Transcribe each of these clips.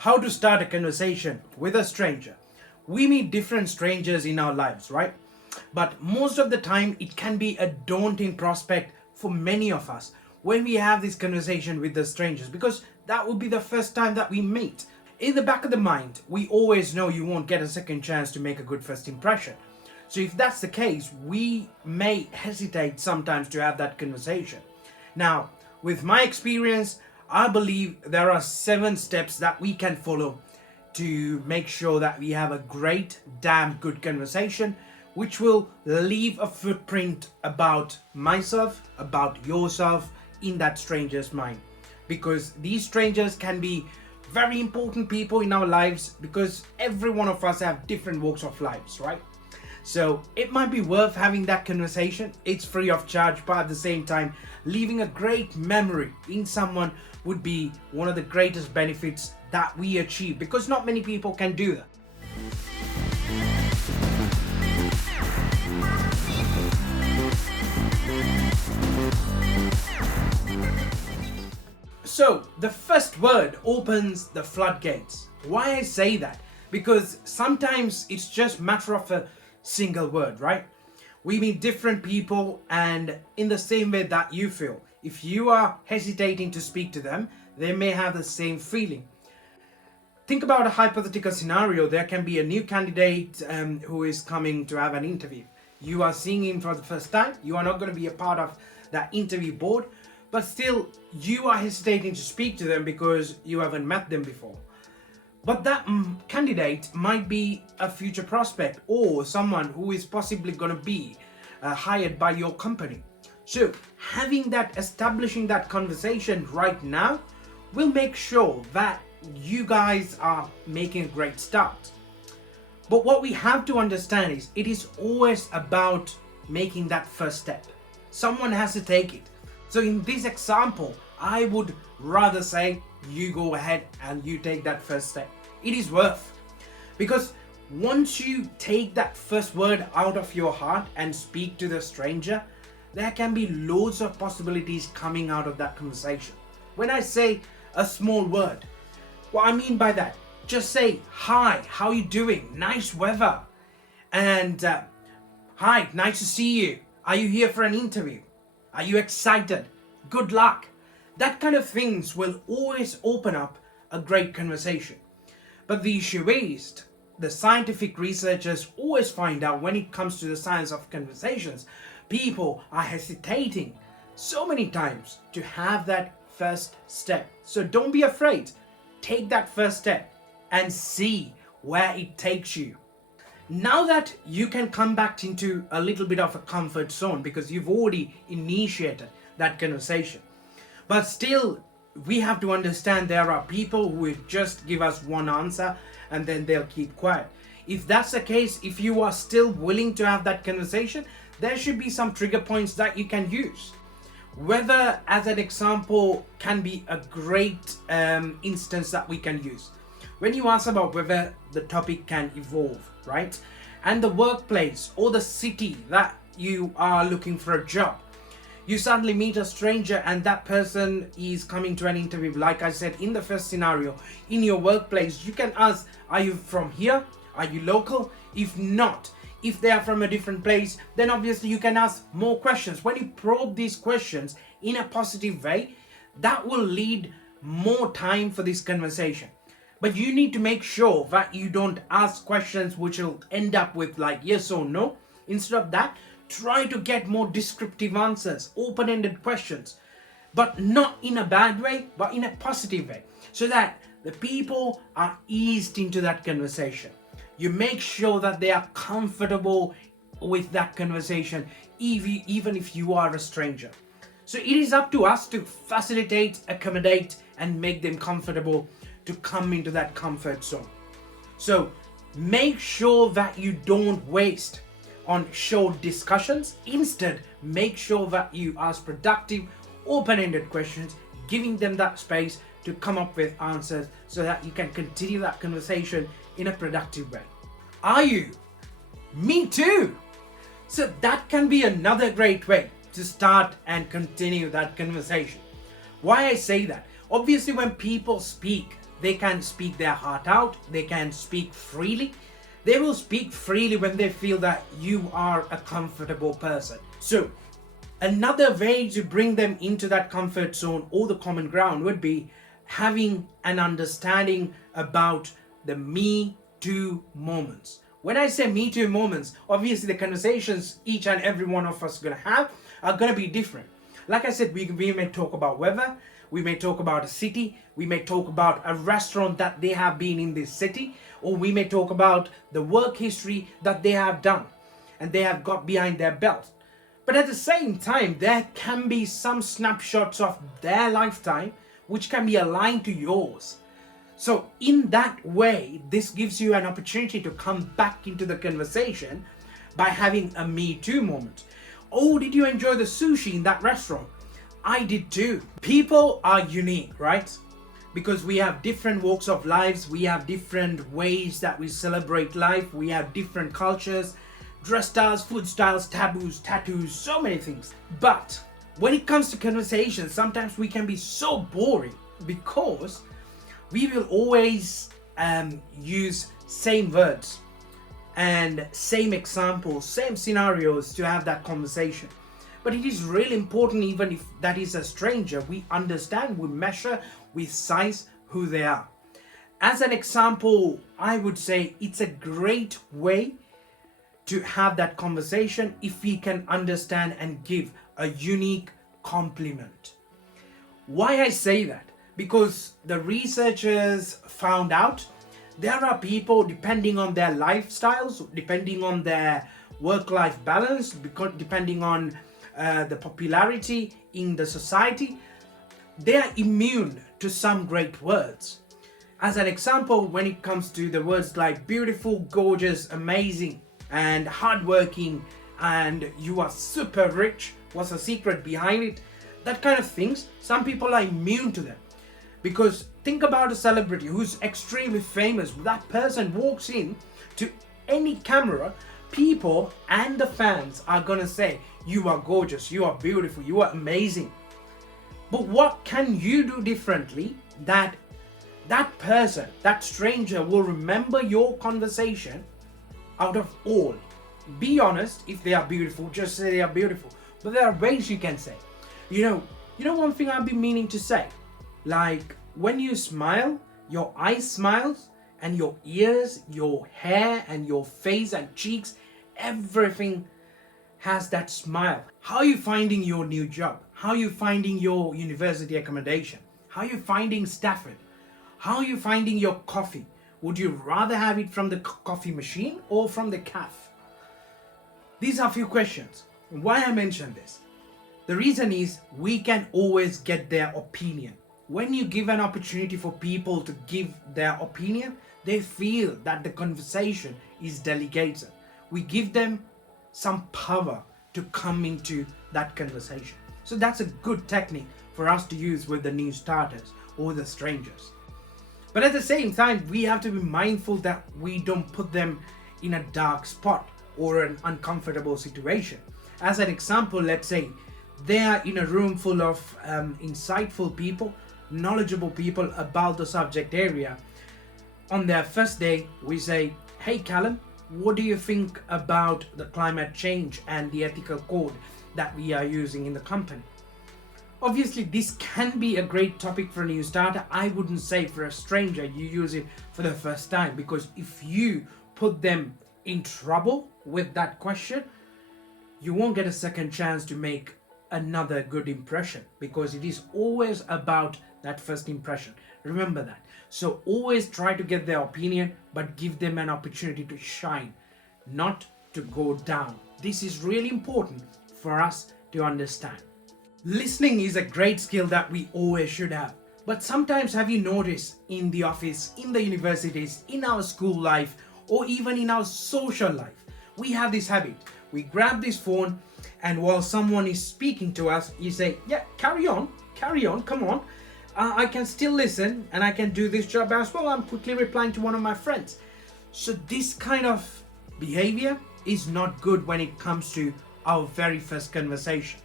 How to start a conversation with a stranger. We meet different strangers in our lives, right? But most of the time, it can be a daunting prospect for many of us when we have this conversation with the strangers because that will be the first time that we meet. In the back of the mind, we always know you won't get a second chance to make a good first impression. So if that's the case, we may hesitate sometimes to have that conversation. Now, with my experience, I believe there are 7 steps that we can follow to make sure that we have a great, damn good conversation, which will leave a footprint about myself, about yourself in that stranger's mind. Because these strangers can be very important people in our lives because every one of us have different walks of lives, right? So it might be worth having that conversation. It's free of charge, but at the same time, leaving a great memory in someone would be one of the greatest benefits that we achieve because not many people can do that. So the first word opens the floodgates. Why I say that? Because sometimes it's just a matter of a single word, right? We meet different people, and in the same way that you feel, if you are hesitating to speak to them, they may have the same feeling. Think about a hypothetical scenario. There can be a new candidate who is coming to have an interview. You are seeing him for the first time. You are not going to be a part of that interview board, but still you are hesitating to speak to them because you haven't met them before. But that candidate might be a future prospect or someone who is possibly going to be hired by your company. So establishing that conversation right now will make sure that you guys are making a great start. But what we have to understand is it is always about making that first step. Someone has to take it. So in this example, I would rather say you go ahead and you take that first step. It is worth. Because once you take that first word out of your heart and speak to the stranger, there can be loads of possibilities coming out of that conversation. When I say a small word, what I mean by that, just say, hi, how you doing? Nice weather. And hi, nice to see you. Are you here for an interview? Are you excited? Good luck. That kind of things will always open up a great conversation. But the issue is, the scientific researchers always find out when it comes to the science of conversations, people are hesitating so many times to have that first step. So don't be afraid. Take that first step and see where it takes you. Now that you can come back into a little bit of a comfort zone because you've already initiated that conversation. But still, we have to understand there are people who will just give us one answer and then they'll keep quiet. If that's the case, if you are still willing to have that conversation, there should be some trigger points that you can use. Weather, as an example, can be a great instance that we can use. When you ask about whether the topic can evolve, right? And the workplace or the city that you are looking for a job. You suddenly meet a stranger and that person is coming to an interview. Like I said, in the first scenario, in your workplace, you can ask, are you from here? Are you local? If not, if they are from a different place, then obviously you can ask more questions. When you probe these questions in a positive way, that will lead more time for this conversation. But you need to make sure that you don't ask questions which will end up with like yes or no. Instead of that, try to get more descriptive answers, open-ended questions, but not in a bad way, but in a positive way, so that the people are eased into that conversation. You make sure that they are comfortable with that conversation, even if you are a stranger. So it is up to us to facilitate, accommodate, and make them comfortable to come into that comfort zone. So make sure that you don't waste on short discussions. Instead, make sure that you ask productive, open-ended questions, giving them that space to come up with answers so that you can continue that conversation in a productive way. Are you? Me too. So that can be another great way to start and continue that conversation. Why I say that? Obviously, when people speak, They can speak their heart out. They can speak freely. They will speak freely when they feel that you are a comfortable person. So another way to bring them into that comfort zone or the common ground would be having an understanding about the me too moments. When I say me too moments, obviously the conversations each and every one of us gonna have are gonna be different. Like I said, we may talk about weather, we may talk about a city, we may talk about a restaurant that they have been in this city, or we may talk about the work history that they have done and they have got behind their belt. But at the same time, there can be some snapshots of their lifetime which can be aligned to yours. So in that way, this gives you an opportunity to come back into the conversation by having a me too moment. Oh, did you enjoy the sushi in that restaurant? I did too. People are unique, right? Because we have different walks of lives, we have different ways that we celebrate life, we have different cultures, dress styles, food styles, taboos, tattoos, so many things. But when it comes to conversations, sometimes we can be so boring because we will always use same words and same examples, same scenarios to have that conversation. But it is really important, even if that is a stranger, we understand, we measure, we size who they are. As an example, I would say it's a great way to have that conversation if we can understand and give a unique compliment. Why I say that? Because the researchers found out there are people, depending on their lifestyles, depending on their work-life balance, depending on the popularity in the society, they are immune to some great words. As an example, when it comes to the words like beautiful, gorgeous, amazing, and hardworking, and you are super rich, what's the secret behind it? That kind of things, some people are immune to them. Because think about a celebrity who's extremely famous. That person walks in to any camera, people and the fans are gonna say, you are gorgeous, you are beautiful, you are amazing. But what can you do differently that that person, that stranger will remember your conversation out of all? Be honest, if they are beautiful, just say they are beautiful. But there are ways you can say. You know one thing I've been meaning to say? Like when you smile, your eyes smiles and your ears, your hair and your face and cheeks, everything has that smile. How are you finding your new job? How are you finding your university accommodation? How are you finding Stafford? How are you finding your coffee? Would you rather have it from the coffee machine or from the cafe? These are a few questions. Why I mention this? The reason is we can always get their opinion. When you give an opportunity for people to give their opinion, they feel that the conversation is delegated. We give them some power to come into that conversation. So that's a good technique for us to use with the new starters or the strangers. But at the same time, we have to be mindful that we don't put them in a dark spot or an uncomfortable situation. As an example, let's say they are in a room full of insightful people, knowledgeable people about the subject area. On their first day, we say, hey Callum, what do you think about the climate change and the ethical code that we are using in the company? Obviously, this can be a great topic for a new starter. I wouldn't say for a stranger you use it for the first time, because if you put them in trouble with that question, you won't get a second chance to make another good impression, because it is always about that first impression. Remember that. So always try to get their opinion, but give them an opportunity to shine, not to go down. This is really important for us to understand. Listening is a great skill that we always should have. But sometimes, have you noticed in the office, in the universities, in our school life, or even in our social life, we have this habit. We grab this phone, and while someone is speaking to us, you say, yeah, carry on, come on. I can still listen and I can do this job as well. I'm quickly replying to one of my friends. So this kind of behavior is not good when it comes to our very first conversation.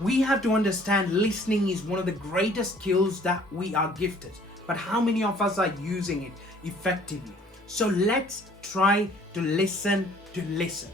We have to understand listening is one of the greatest skills that we are gifted. but how many of us are using it effectively? So let's try to listen to listen.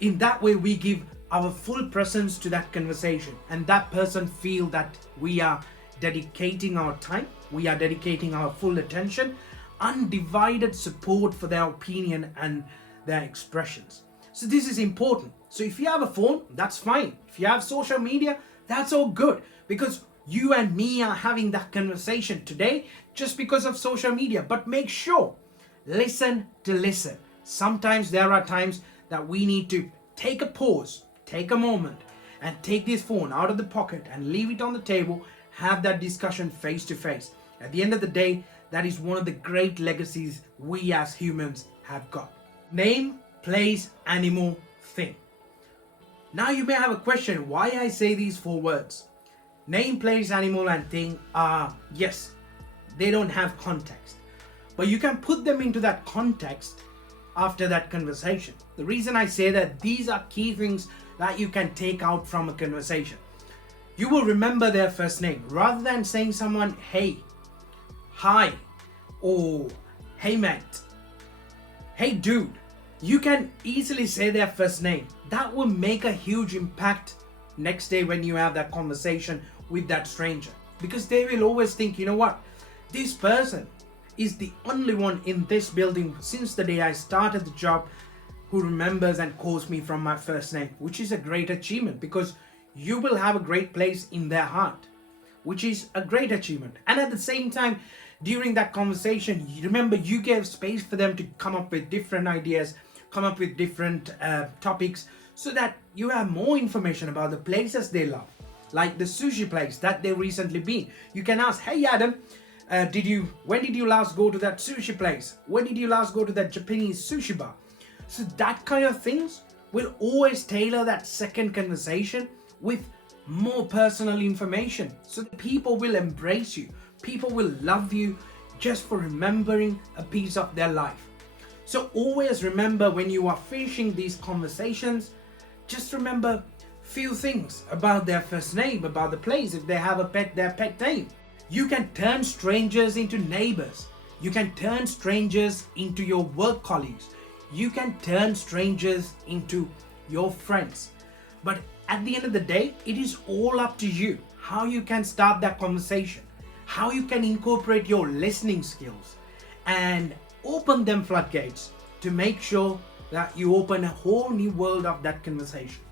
In that way, we give our full presence to that conversation, and that person feel that we are dedicating our time, we are dedicating our full attention, undivided support for their opinion and their expressions. So this is important. So if you have a phone, that's fine. If you have social media, that's all good, because you and me are having that conversation today just because of social media. But make sure, listen to listen. Sometimes there are times that we need to take a pause, take a moment, and take this phone out of the pocket and leave it on the table, have that discussion face to face. At the end of the day, that is one of the great legacies we as humans have got. Name, place, animal, thing. Now you may have a question why I say these 4 words. Name, place, animal, and thing are, yes, they don't have context, but you can put them into that context after that conversation. The reason I say that, these are key things that you can take out from a conversation. You will remember their first name rather than saying someone, hey, hi, or hey mate, hey dude. You can easily say their first name. That will make a huge impact next day when you have that conversation with that stranger, because they will always think, you know what, this person is the only one in this building since the day I started the job who remembers and calls me from my first name, which is a great achievement, because you will have a great place in their heart, which is a great achievement. And at the same time, during that conversation, you remember you gave space for them to come up with different ideas, come up with different topics, so that you have more information about the places they love, like the sushi place that they recently been. You can ask, hey Adam, when did you last go to that sushi place? When did you last go to that Japanese sushi bar? So that kind of things will always tailor that second conversation with more personal information, so that people will embrace you, people will love you just for remembering a piece of their life. So always remember, when you are finishing these conversations, just remember few things about their first name, about the place, if they have a pet, their pet name. You can turn strangers into neighbors. You can turn strangers into your work colleagues. You can turn strangers into your friends. But at the end of the day, it is all up to you how you can start that conversation, how you can incorporate your listening skills and open them floodgates to make sure that you open a whole new world of that conversation.